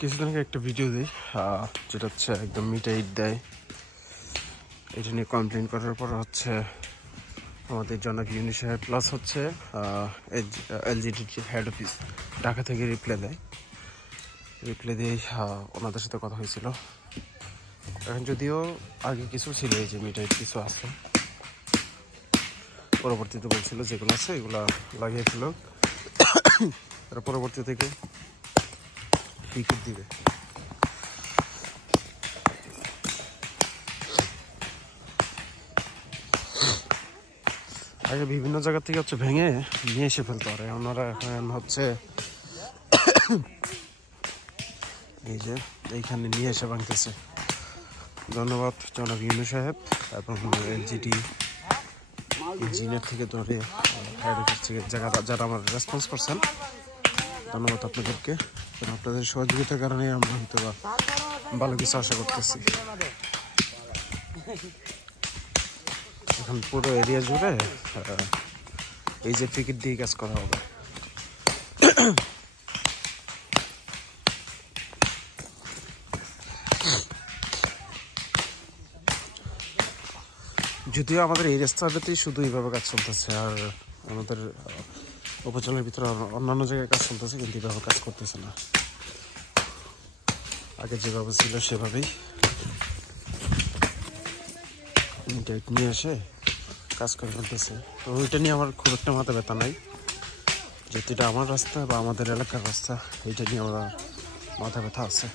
কিছুদিন আগে একটা ভিডিও দিই যেটা হচ্ছে একদম মিটাইট দেয়। এটা নিয়ে কমপ্লেন করার পর হচ্ছে আমাদের জনক ইউনি সাহেব প্লাস হচ্ছে এলজিডিটির হেড অফিস ঢাকা থেকে রিপ্লাই দিয়ে ওনাদের সাথে কথা হয়েছিল। এখন যদিও আগে কিছু ছিল, এই যে মিটাইট কিছু আছে, পরবর্তীতে বলছিল যেগুলো আছে এগুলা লাগিয়ে ফেলো, তারা পরবর্তী থেকে টিকিট দিবে। আগে বিভিন্ন জায়গা থেকে হচ্ছে ভেঙে নিয়ে এসে ফেলতে পারে, ওনারা এখন হচ্ছে এই যে এইখানে নিয়ে এসে ভাঙতেছে। ধন্যবাদ জনাব ইউনু সাহেব এবং এলজিডি ইঞ্জিনিয়ার থেকে ধরে যারা আমার রেসপন্স করছেন, ধন্যবাদ আপনাদেরকে। আপনাদের সহযোগিতার কারণে আমরা হয়তো ভালো কিছু আশা করতেছি। এখন পুরো এরিয়া জুড়ে এই যে টিকিট দিয়ে কাজ করা হবে। যদিও আমাদের এই রাস্তাটাতেই শুধু এইভাবে কাজ চলতেছে, আর আমাদের উপজেলার ভিতরে অন্যান্য জায়গায় কাজ চলতেছে, কিন্তু এইভাবে কাজ করতেছে না। আগে যেভাবে ছিল সেভাবেই নিয়ে এসে কাজ করে ফেলতেছে। তো ওইটা নিয়ে আমার খুব একটা মাথা ব্যথা নাই, যেহেতু এটা আমার রাস্তা বা আমাদের এলাকার রাস্তা, এইটা নিয়ে আমার মাথা ব্যথা আছে।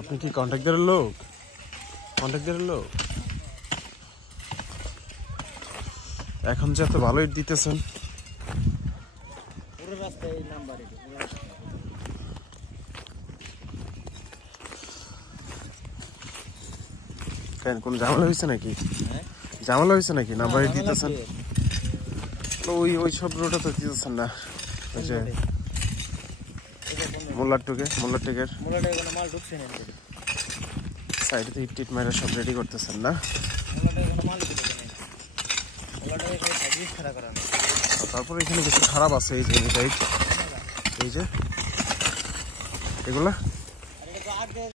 আপনি কি কন্ট্রাক্টরের লোক? এখন যে এত ভালোই দিতেছেন, কেন কোন ঝামেলা হয়েছে নাকি? নাম্বার দিতেছেন তো ওই সব রোডে তো দিতেছেন না। ওই যে মোল্লার সাইডে তো ইট মাইরা সব রেডি করতেছেন না? তারপরে এখানে কিছু খারাপ আছে, এই যে এই যে এগুলা